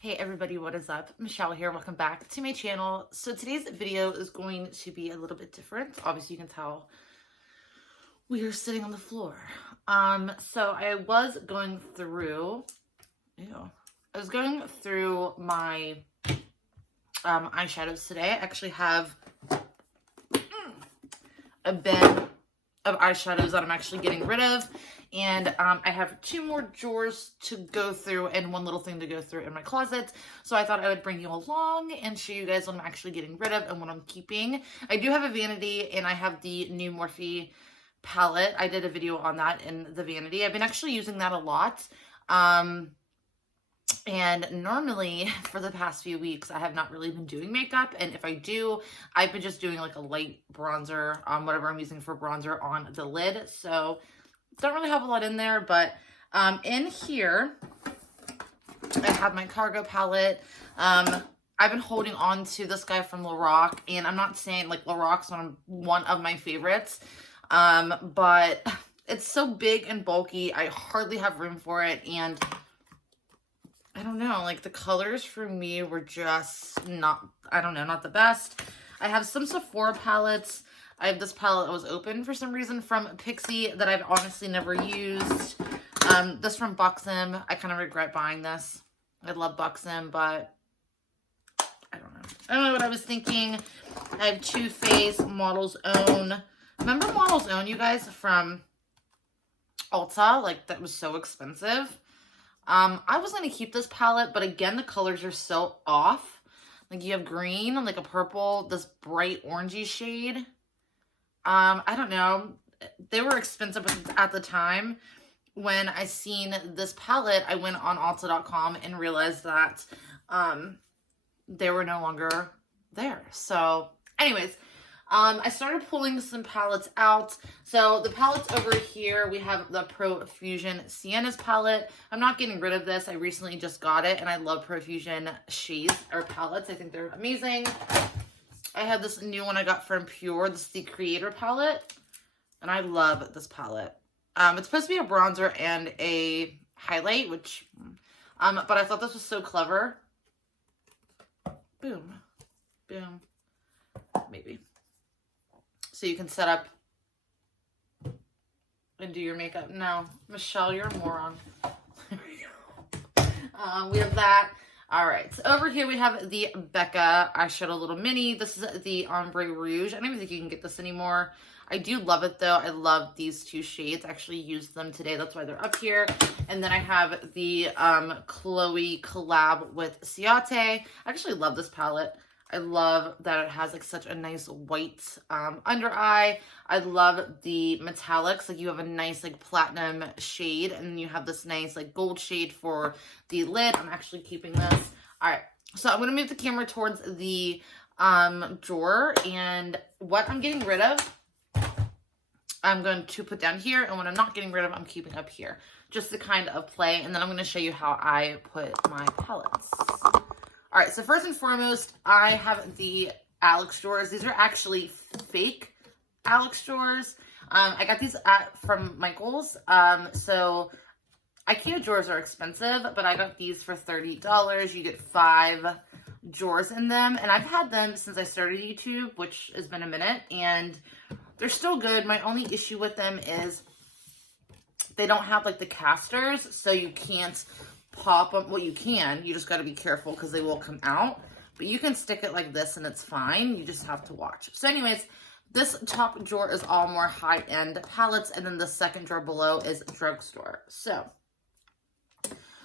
Hey everybody, what is up? Michelle here. Welcome back to my channel. So today's video is going to be a little bit different. Obviously you can tell we are sitting on the floor. So I was going through my eyeshadows today. I actually have a bin of eyeshadows that I'm actually getting rid of. And I have two more drawers to go through and one little thing to go through in my closet. So I thought I would bring you along and show you guys what I'm actually getting rid of and what I'm keeping. I do have a vanity and I have the new Morphe palette. I did a video on that in the vanity. I've been actually using that a lot. And normally for the past few weeks, I have not really been doing makeup. And if I do, I've been just doing like a light bronzer, whatever I'm using for bronzer on the lid. So don't really have a lot in there, but in here, I have my cargo palette. I've been holding on to this guy from Lorac, and I'm not saying like Lorac's one of my favorites, but it's so big and bulky. I hardly have room for it, and I don't know, like the colors for me were just not the best. I have some Sephora palettes. I have this palette that was open for some reason from Pixie that I've honestly never used. This from Xoxo. I kind of regret buying this. I love Xoxo, but I don't know. I don't know what I was thinking. I have Too Faced Model's Own. Remember Model's Own, you guys, from Ulta? Like, that was so expensive. I was going to keep this palette, but again, the colors are so off. Like, you have green and like a purple, this bright orangey shade. I don't know. They were expensive at the time. When I seen this palette, I went on Ulta.com and realized that they were no longer there. So anyways, I started pulling some palettes out. So the palettes over here, we have the Profusion Sienna's palette. I'm not getting rid of this. I recently just got it, and I love Profusion shades or palettes. I think they're amazing. I have this new one I got from Pure. This is the Creator palette, and I love this palette. It's supposed to be a bronzer and a highlight, which, but I thought this was so clever. Boom, boom, maybe. So you can set up and do your makeup. No, Michelle, you're a moron. There we go. We have that. All right, so over here we have the Becca Eyeshadow Little Mini. This is the Ombre Rouge. I don't even think you can get this anymore. I do love it though. I love these two shades. I actually used them today. That's why they're up here. And then I have the Chloe collab with Ciate. I actually love this palette. I love that it has like such a nice white under eye. I love the metallics. Like you have a nice like platinum shade, and then you have this nice like gold shade for the lid. I'm actually keeping this. All right, so I'm gonna move the camera towards the drawer, and what I'm getting rid of, I'm going to put down here, and what I'm not getting rid of, I'm keeping up here, just to kind of play. And then I'm going to show you how I put my palettes. All right, so first and foremost, I have the Alex drawers. These are actually fake Alex drawers. I got these from Michael's. So IKEA drawers are expensive, but I got these for $30. You get 5 drawers in them, and I've had them since I started YouTube, which has been a minute, and they're still good. My only issue with them is they don't have like the casters, so you can't pop them. Well, you can. You just got to be careful because they will come out. But you can stick it like this and it's fine. You just have to watch. So anyways, this top drawer is all more high-end palettes, and then the second drawer below is Drugstore. So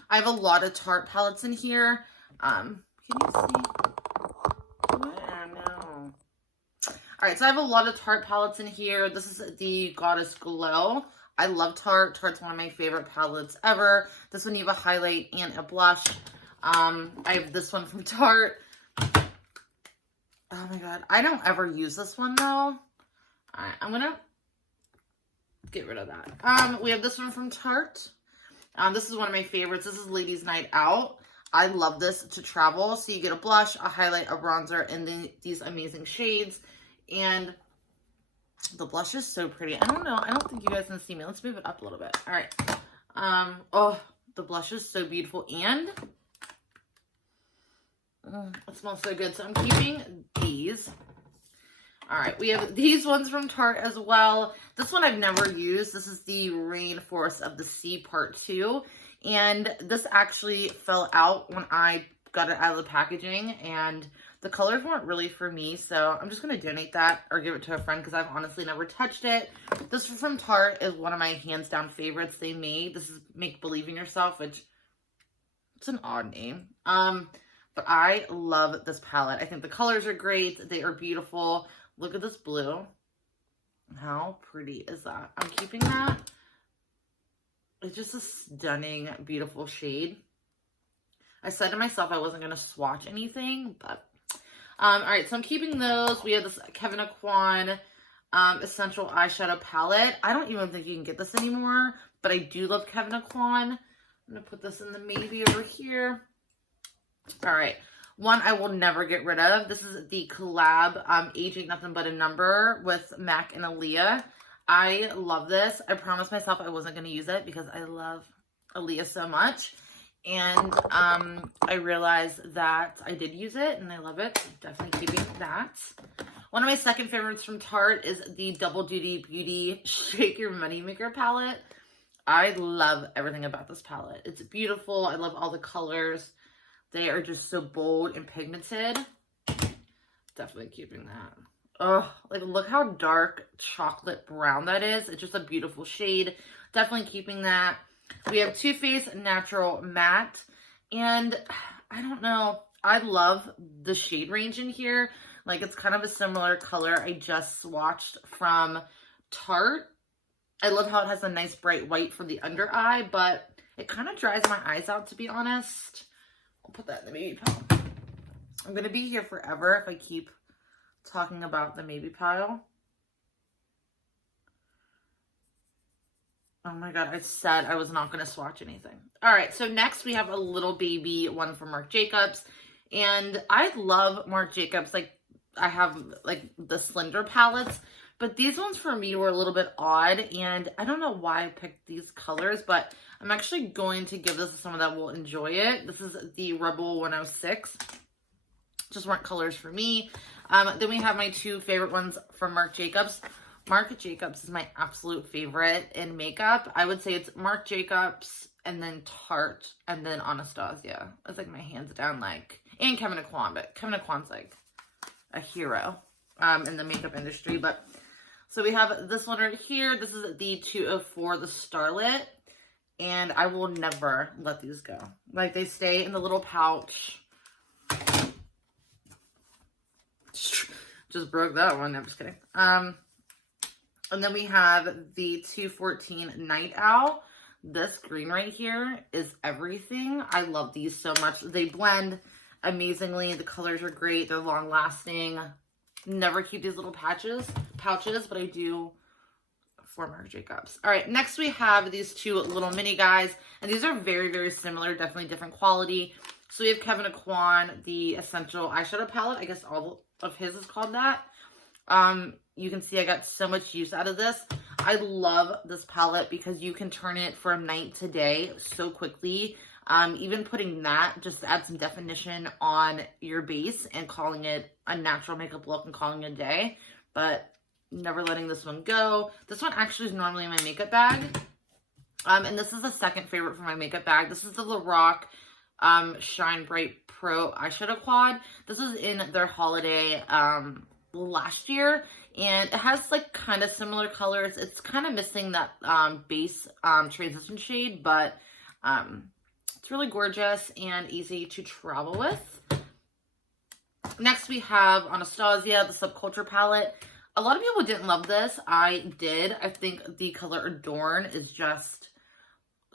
I have a lot of Tarte palettes in here. Can you see? All right, so I have a lot of Tarte palettes in here. This is the Goddess Glow. I love Tarte. Tarte's one of my favorite palettes ever. This one you have a highlight and a blush. I have this one from Tarte. Oh my god, I don't ever use this one though. All right, I'm gonna get rid of that. We have this one from Tarte. This is one of my favorites. This is Ladies Night Out. I love this to travel. So you get a blush, a highlight, a bronzer, and then these amazing shades. And the blush is so pretty. I don't know. I don't think you guys can see me. Let's move it up a little bit. All right. Oh, the blush is so beautiful. And It smells so good. So I'm keeping these. All right, we have these ones from Tarte as well. This one I've never used. This is the Rainforest of the Sea Part 2. And this actually fell out when I got it out of the packaging. And the colors weren't really for me. So I'm just going to donate that or give it to a friend because I've honestly never touched it. This from Tarte is one of my hands down favorites they made. This is Make Believe in Yourself, which it's an odd name. But I love this palette. I think the colors are great. They are beautiful. Look at this blue. How pretty is that? I'm keeping that. It's just a stunning, beautiful shade. I said to myself I wasn't going to swatch anything, but all right, so I'm keeping those. We have this Kevyn Aucoin Essential Eyeshadow Palette. I don't even think you can get this anymore, but I do love Kevyn Aucoin. I'm going to put this in the maybe over here. All right. One I will never get rid of. This is the collab Age Ain't Nothing But a Number with Mac and Aaliyah. I love this. I promised myself I wasn't going to use it because I love Aaliyah so much. And I realized that I did use it and I love it. Definitely keeping that. One of my second favorites from Tarte is the Double Duty Beauty Shake Your Moneymaker palette. I love everything about this palette. It's beautiful. I love all the colors. They are just so bold and pigmented. Definitely keeping that. Oh, like look how dark chocolate brown that is. It's just a beautiful shade. Definitely keeping that. We have Too Faced Natural Matte. And I don't know. I love the shade range in here. Like it's kind of a similar color I just swatched from Tarte. I love how it has a nice bright white for the under eye, but it kind of dries my eyes out, to be honest. I'll put that in the maybe pile. I'm going to be here forever if I keep talking about the maybe pile. Oh my God, I said I was not going to swatch anything. All right, so next we have a little baby one from Marc Jacobs. And I love Marc Jacobs. Like, I have like the slender palettes. But these ones for me were a little bit odd. And I don't know why I picked these colors. But I'm actually going to give this to someone that will enjoy it. This is the Rebel 106. Just weren't colors for me. Then we have my two favorite ones from Marc Jacobs. Marc Jacobs is my absolute favorite in makeup. I would say it's Marc Jacobs and then Tarte and then Anastasia. That's like my hands down, like, and Kevyn Aucoin, but Kevyn Aucoin's like a hero in the makeup industry. But so we have this one right here. This is the 204, the Starlit, and I will never let these go. Like, they stay in the little pouch. Just broke that one. I'm just kidding. And then we have the 214 Night Owl. This green right here is everything. I love these so much. They blend amazingly. The colors are great. They're long lasting. Never keep these little pouches, but I do for Marc Jacobs. All right, next we have these two little mini guys. And these are very, very similar. Definitely different quality. So we have Kevyn Aucoin, the Essential Eyeshadow Palette. I guess all of his is called that. You can see I got so much use out of this. I love this palette because you can turn it from night to day so quickly. Even putting that just to add some definition on your base and calling it a natural makeup look and calling it a day. But never letting this one go. This one actually is normally in my makeup bag. And this is the second favorite for my makeup bag. This is the Lorac Shine Bright Pro Eyeshadow Quad. This is in their holiday last year, and it has like kind of similar colors. It's kind of missing that base transition shade, but it's really gorgeous and easy to travel with. Next we have Anastasia, the Subculture palette. A lot of people didn't love this. I did. I think the color Adorn is just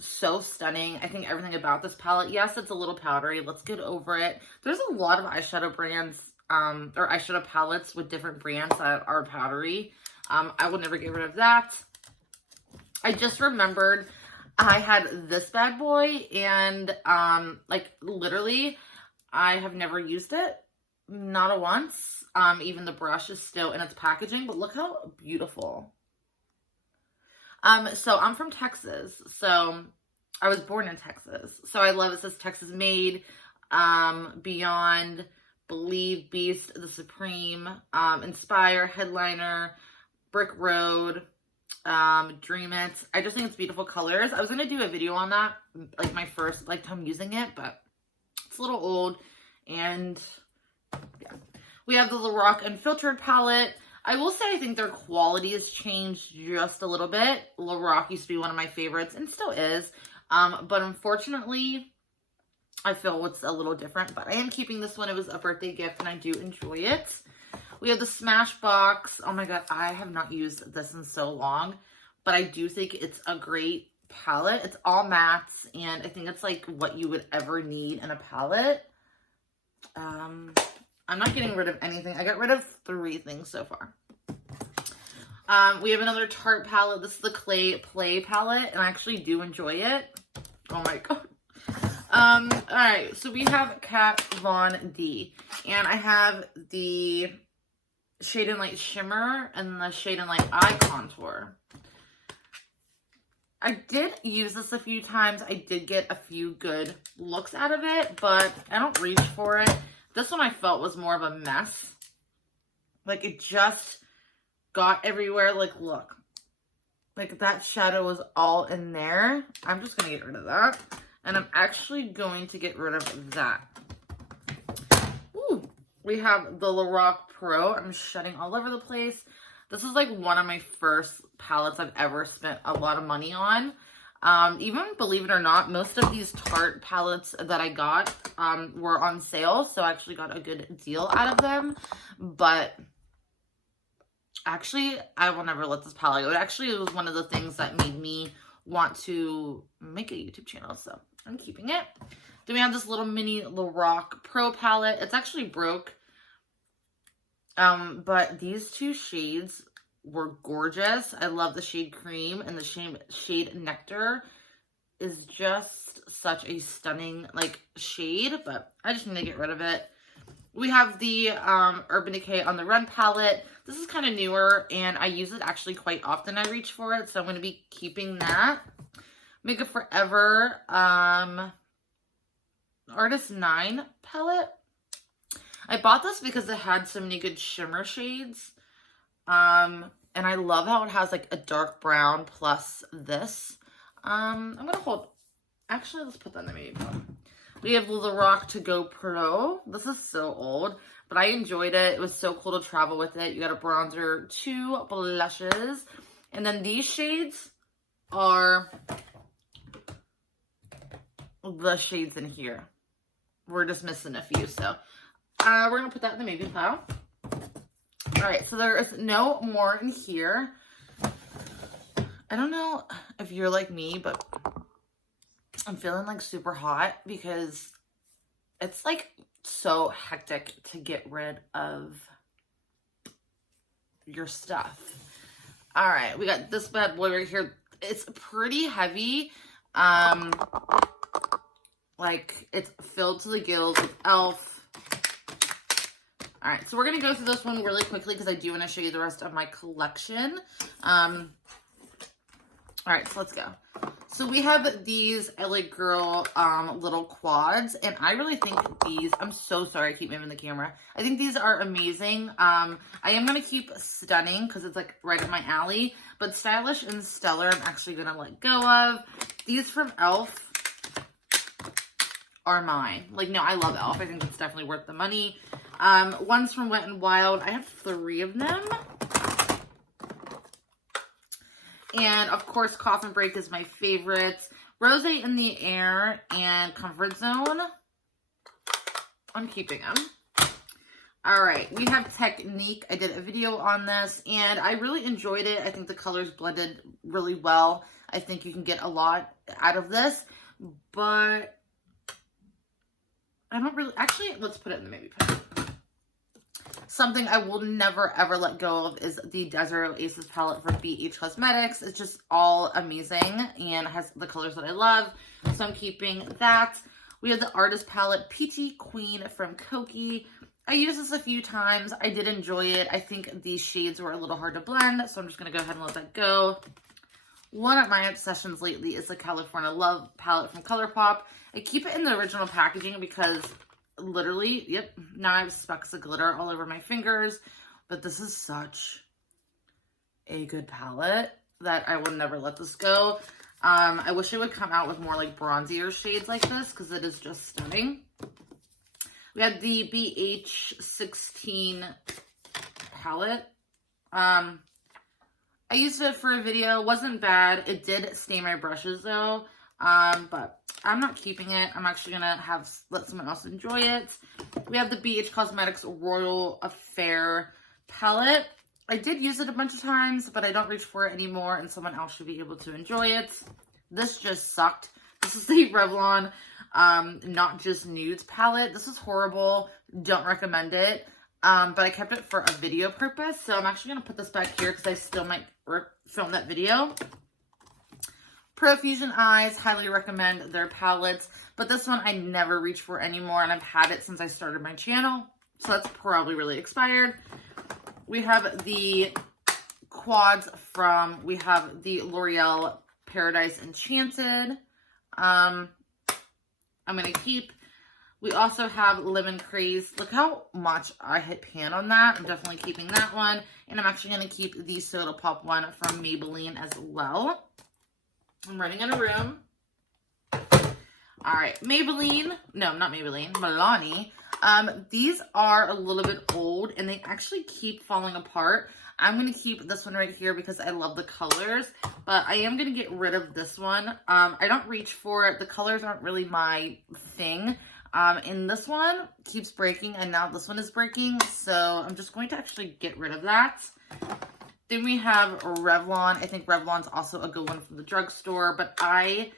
so stunning. I think everything about this palette, yes, it's a little powdery. Let's get over it. There's a lot of eyeshadow brands or eyeshadow palettes with different brands that are powdery. I will never get rid of that. I just remembered I had this bad boy and like literally I have never used it, not a once. Even the brush is still in its packaging, but look how beautiful. So I'm from Texas, so I was born in Texas. So I love it says Texas made. Beyond, Believe, Beast, The Supreme, Inspire, Headliner, Brick Road, Dream It. I just think it's beautiful colors. I was going to do a video on that, like my first time using it, but it's a little old. And yeah, we have the Lorac Unfiltered palette. I will say I think their quality has changed just a little bit. Lorac used to be one of my favorites and still is. But unfortunately, I feel it's a little different. But I am keeping this one. It was a birthday gift and I do enjoy it. We have the Smashbox. Oh my god, I have not used this in so long. But I do think it's a great palette. It's all mattes and I think it's like what you would ever need in a palette. I'm not getting rid of anything. I got rid of 3 things so far. We have another Tarte palette. This is the Clay Play palette, and I actually do enjoy it. Oh my god. Alright, so we have Kat Von D, and I have the Shade and Light Shimmer and the Shade and Light Eye Contour. I did use this a few times. I did get a few good looks out of it, but I don't reach for it. This one I felt was more of a mess. Like, it just got everywhere. Like, look. Like, that shadow was all in there. I'm just going to get rid of that. And I'm actually going to get rid of that. Ooh. We have the Lorac Pro. I'm shedding all over the place. This is, like, one of my first palettes I've ever spent a lot of money on. Even believe it or not, most of these Tarte palettes that I got were on sale, so I actually got a good deal out of them. But actually, I will never let this palette go. It was one of the things that made me want to make a YouTube channel, so I'm keeping it. Then we have this little mini Lorac Pro palette. It's actually broke, but these 2 shades were gorgeous. I love the shade Cream, and the shade Nectar is just such a stunning shade, but I just need to get rid of it. We have the Urban Decay On the Run palette. This is kind of newer, and I use it actually quite often. I reach for it, so I'm going to be keeping that. Makeup Forever Artist 9 palette. I bought this because it had so many good shimmer shades. And I love how it has like a dark brown plus this. I'm going to hold, actually, let's put that in the maybe. We have Lorac To Go Pro. This is so old, but I enjoyed it. It was so cool to travel with it. You got a bronzer, 2 blushes, and then these shades are the shades in here. We're just missing a few, so we're going to put that in the maybe pile. All right, so there is no more in here. I don't know if you're like me, but I'm feeling like super hot because it's like so hectic to get rid of your stuff. All right, we got this bad boy right here. It's pretty heavy. Like it's filled to the gills with e.l.f. All right, so we're going to go through this one really quickly because I do want to show you the rest of my collection. All right, so let's go. So we have these LA Girl little quads, and I really think these, I'm so sorry I keep moving the camera. I think these are amazing. I am going to keep Stunning because it's like right up my alley, but Stylish and Stellar I'm actually going to let go of. These from e.l.f. are mine. Like, no, I love e.l.f. I think it's definitely worth the money. One's from Wet n Wild. I have 3 of them. And, of course, Coffin Break is my favorite. Rose in the Air and Comfort Zone. I'm keeping them. All right. We have Technique. I did a video on this, and I really enjoyed it. I think the colors blended really well. I think you can get a lot out of this, but I don't really, actually, let's put it in the maybe pile. Something I will never, ever let go of is the Desert Oasis palette from BH Cosmetics. It's just all amazing and has the colors that I love. So I'm keeping that. We have the Artist palette Peachy Queen from Koki. I used this a few times. I did enjoy it. I think these shades were a little hard to blend, so I'm just going to go ahead and let that go. One of my obsessions lately is the California Love palette from ColourPop. I keep it in the original packaging because literally, yep, now I have specks of glitter all over my fingers. But this is such a good palette that I will never let this go. I wish it would come out with more like bronzier shades like this because it is just stunning. We have the BH16 palette. I used it for a video. Wasn't bad. It did stain my brushes though. But I'm not keeping it. I'm actually gonna let someone else enjoy it. We have the BH Cosmetics Royal Affair palette. I did use it a bunch of times, but I don't reach for it anymore, and someone else should be able to enjoy it. This just sucked. This is the Revlon Not Just Nudes palette. This is horrible. Don't recommend it. But I kept it for a video purpose, so I'm actually going to put this back here because I still might film that video. Profusion Eyes, highly recommend their palettes, but this one I never reach for anymore, and I've had it since I started my channel, so that's probably really expired. We have the quads we have the L'Oreal Paradise Enchanted. I'm going to keep. We also have Lemon Craze. Look how much I hit pan on that. I'm definitely keeping that one. And I'm actually going to keep the Soda Pop one from Maybelline as well. I'm running out of room. All right, Maybelline. No, not Maybelline. Milani. These are a little bit old and they actually keep falling apart. I'm going to keep this one right here because I love the colors, but I am going to get rid of this one. I don't reach for it. The colors aren't really my thing. And this one keeps breaking and now this one is breaking. So I'm just going to actually get rid of that. Then we have Revlon. I think Revlon's also a good one from the drugstore, but I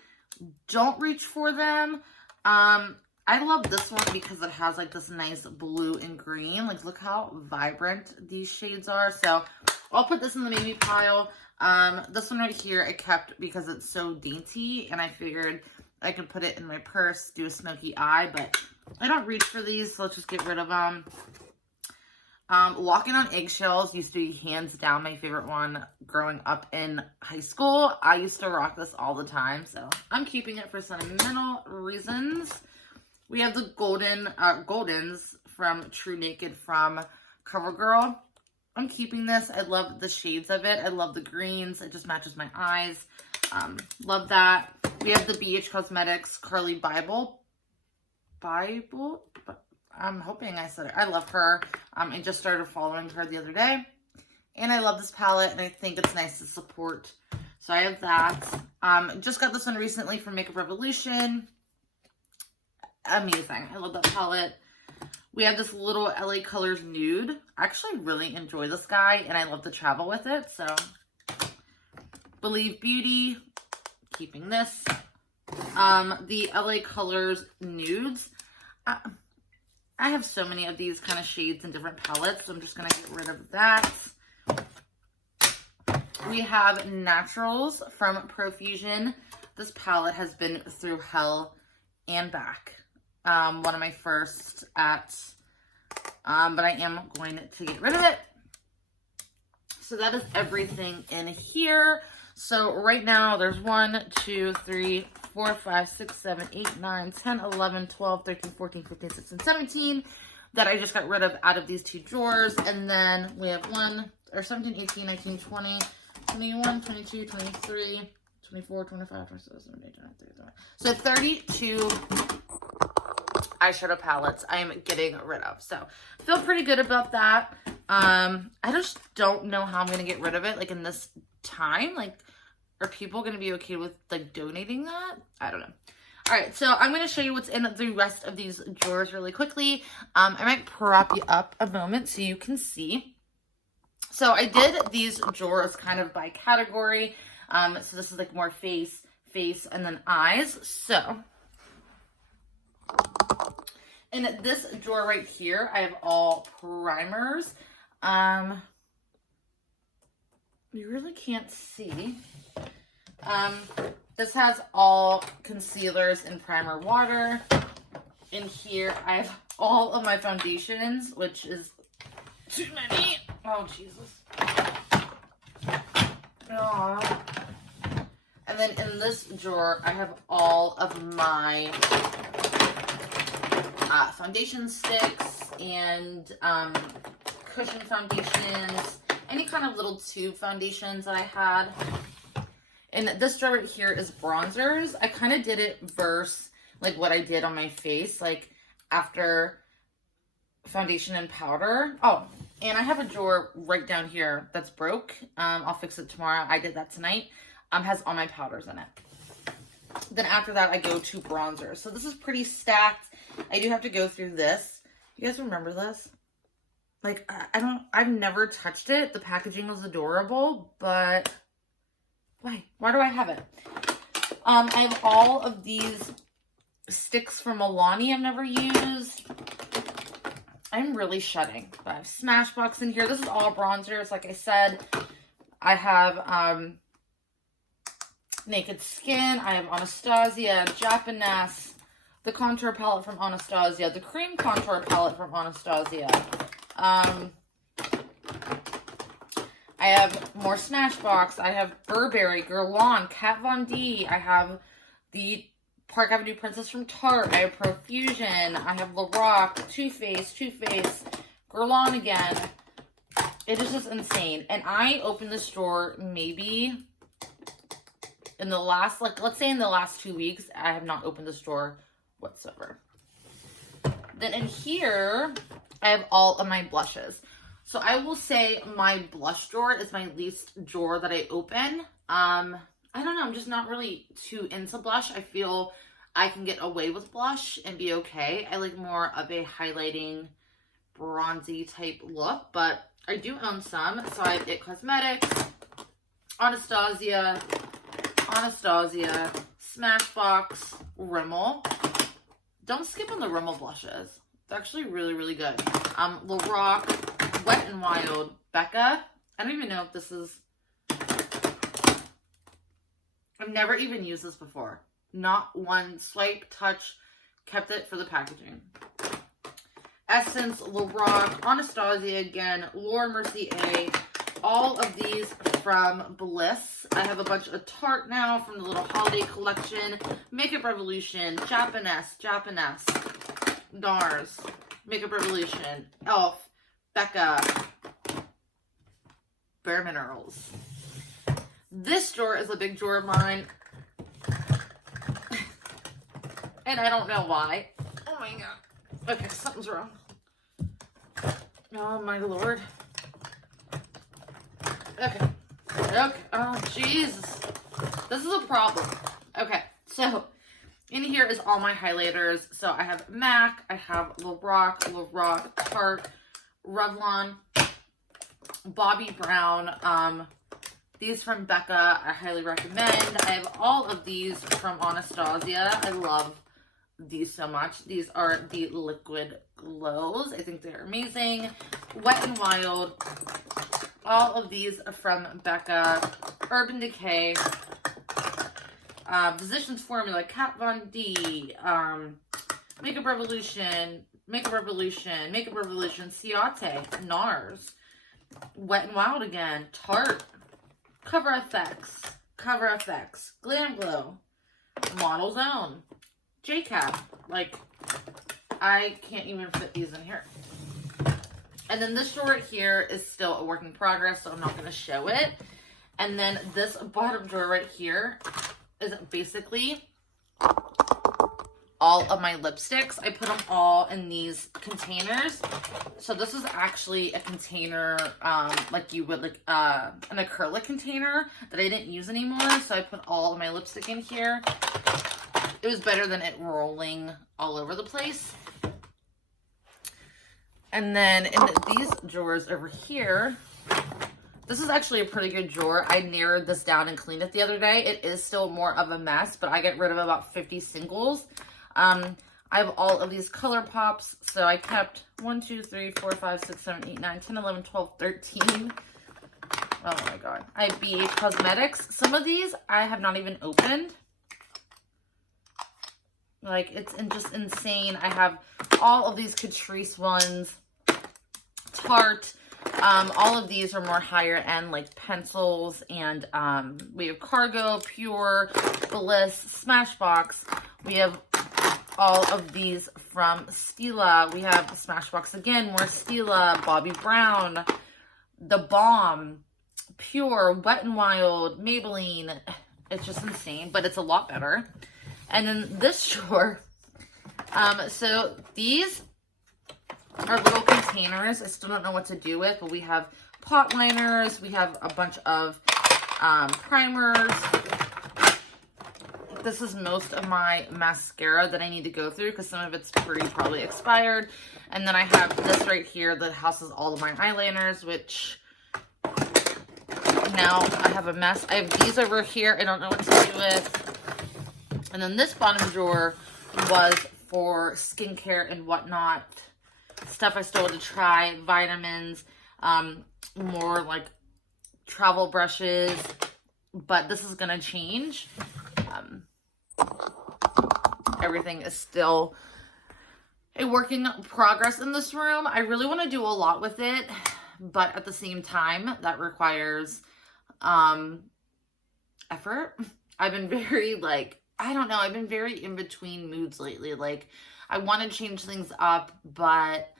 don't reach for them. I love this one because it has like this nice blue and green. Like look how vibrant these shades are. So I'll put this in the maybe pile. This one right here I kept because it's so dainty and I figured I could put it in my purse, do a smoky eye, but I don't reach for these, so let's just get rid of them. Walking on Eggshells used to be hands down my favorite one growing up in high school. I used to rock this all the time, so I'm keeping it for sentimental reasons. We have the Goldens from True Naked from CoverGirl. I'm keeping this. I love the shades of it. I love the greens. It just matches my eyes. Love that. We have the BH Cosmetics Carly Bible. I'm hoping I said it. I love her. I just started following her the other day. And I love this palette and I think it's nice to support. So I have that. Just got this one recently from Makeup Revolution. Amazing. I love that palette. We have this little LA Colors Nude. I actually really enjoy this guy and I love to travel with it. So Believe Beauty, keeping this. The LA Colors Nudes. I have so many of these kind of shades and different palettes, so I'm just going to get rid of that. We have Naturals from Profusion. This palette has been through hell and back. One of my first but I am going to get rid of it. So that is everything in here. So right now there's 1, 2, 3, 4, 5, 6, 7, 8, 9, 10, 11, 12, 13, 14, 15, 16, 17 that I just got rid of out of these two drawers. And then we have 17, 18, 19, 20, 21, 22, 23, 24, 25, 26, 27, 28, 29, 30. So 32 eyeshadow palettes I'm getting rid of. So I feel pretty good about that. I just don't know how I'm going to get rid of it like in this time. Like, are people going to be okay with like donating that? I don't know. All right, so I'm going to show you what's in the rest of these drawers really quickly. I might prop you up a moment so you can see. So I did these drawers kind of by category. So this is like more face, and then eyes. So in this drawer right here, I have all primers. You really can't see. This has all concealers and primer water. In here, I have all of my foundations, which is too many. Oh, Jesus. Aww. then in this drawer, I have all of my foundation sticks and cushion foundations, any kind of little tube foundations that I had. And this drawer right here is bronzers. I kind of did it versus like what I did on my face, like after foundation and powder. Oh, and I have a drawer right down here that's broke. I'll fix it tomorrow. I did that tonight. Has all my powders in it. Then after that, I go to bronzer. So this is pretty stacked. I do have to go through this. You guys remember this? Like, I've never touched it. The packaging was adorable, but why? Why do I have it? I have all of these sticks from Milani I've never used. I'm really shedding. I have Smashbox in here. This is all bronzers. Like I said, I have Naked Skin. I have Anastasia, Japanese, the contour palette from Anastasia, the cream contour palette from Anastasia. I have more Smashbox. I have Burberry, Guerlain, Kat Von D. I have the Park Avenue Princess from Tarte. I have Profusion. I have Lorac, Too Faced, Guerlain again. It is just insane. And I opened this drawer maybe in the last, like, let's say in the last 2 weeks, I have not opened this drawer whatsoever. Then in here, I have all of my blushes. So I will say my blush drawer is my least drawer that I open. I don't know. I'm just not really too into blush. I feel I can get away with blush and be okay. I like more of a highlighting, bronzy type look, but I do own some. So I have It Cosmetics, Anastasia, Smashbox, Rimmel. Don't skip on the Rimmel blushes. It's actually really, really good. Lorac, Wet n Wild, Becca. I don't even know if this is... I've never even used this before. Not one swipe, touch, kept it for the packaging. Essence, Lorac, Anastasia again, Laura Mercier, all of these from Bliss. I have a bunch of Tarte now from the little holiday collection. Makeup Revolution, Japanese, NARS, Makeup Revolution, e.l.f., Becca, Bare Minerals. This drawer is a big drawer of mine. And I don't know why. Oh my god. Okay, something's wrong. Oh my lord. Okay. Oh, Jesus. This is a problem. Okay, so in here is all my highlighters. So I have MAC, I have Lorac, Tarte, Revlon, Bobbi Brown, these from Becca, I highly recommend. I have all of these from Anastasia. I love these so much. These are the liquid glows. I think they're amazing. Wet n Wild. All of these are from Becca. Urban Decay. Physicians Formula. Kat Von D. Makeup Revolution. Ciate. NARS. Wet n Wild again. Tarte. Cover FX, Glam Glow, Model's Own, JCap. Like, I can't even fit these in here. And then this drawer right here is still a work in progress, so I'm not going to show it. And then this bottom drawer right here is basically all of my lipsticks. I put them all in these containers. So this is actually a container, like you would like an acrylic container that I didn't use anymore. So I put all of my lipstick in here. It was better than it rolling all over the place. And then in these drawers over here, this is actually a pretty good drawer. I narrowed this down and cleaned it the other day. It is still more of a mess, but I get rid of about 50 singles. I have all of these color pops. So I kept 1, 2, 3, 4, 5, 6, 7, 8, 9, 10, 11, 12, 13. Oh my god. I have BH Cosmetics. Some of these I have not even opened. Like, it's just insane. I have all of these Catrice ones. Tarte. All of these are more higher end, like pencils, and we have Cargo, Pure, Bliss, Smashbox. We have all of these from Stila. We have Smashbox again, more Stila, Bobbi Brown, The Balm, Pure, Wet n Wild, Maybelline. It's just insane, but it's a lot better. And then this drawer, so these are little containers. I still don't know what to do with, but we have pot liners. We have a bunch of primers. This is most of my mascara that I need to go through because some of it's probably expired. And then I have this right here that houses all of my eyeliners, which now I have a mess. I have these over here. I don't know what to do with. And then this bottom drawer was for skincare and whatnot. Stuff I still want to try. Vitamins, more like travel brushes. But this is going to change. Everything is still a work in progress in this room. I really want to do a lot with it, but at the same time, that requires effort. I've been very I don't know, I've been very in between moods lately. Like, I want to change things up, but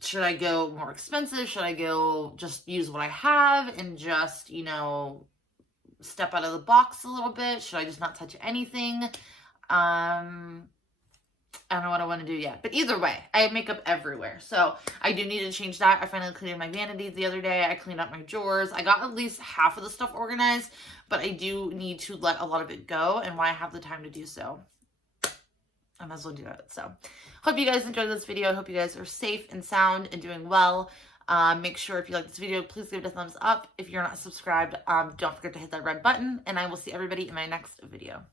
should I go more expensive? Should I go just use what I have and just, you know, step out of the box a little bit? Should I just not touch anything? I don't know what I want to do yet. But either way, I have makeup everywhere. So I do need to change that. I finally cleaned my vanities the other day. I cleaned up my drawers. I got at least half of the stuff organized, but I do need to let a lot of it go. And when I have the time to do so, I might as well do it. So hope you guys enjoyed this video. I hope you guys are safe and sound and doing well. Make sure if you like this video, please give it a thumbs up. If you're not subscribed, don't forget to hit that red button, and I will see everybody in my next video.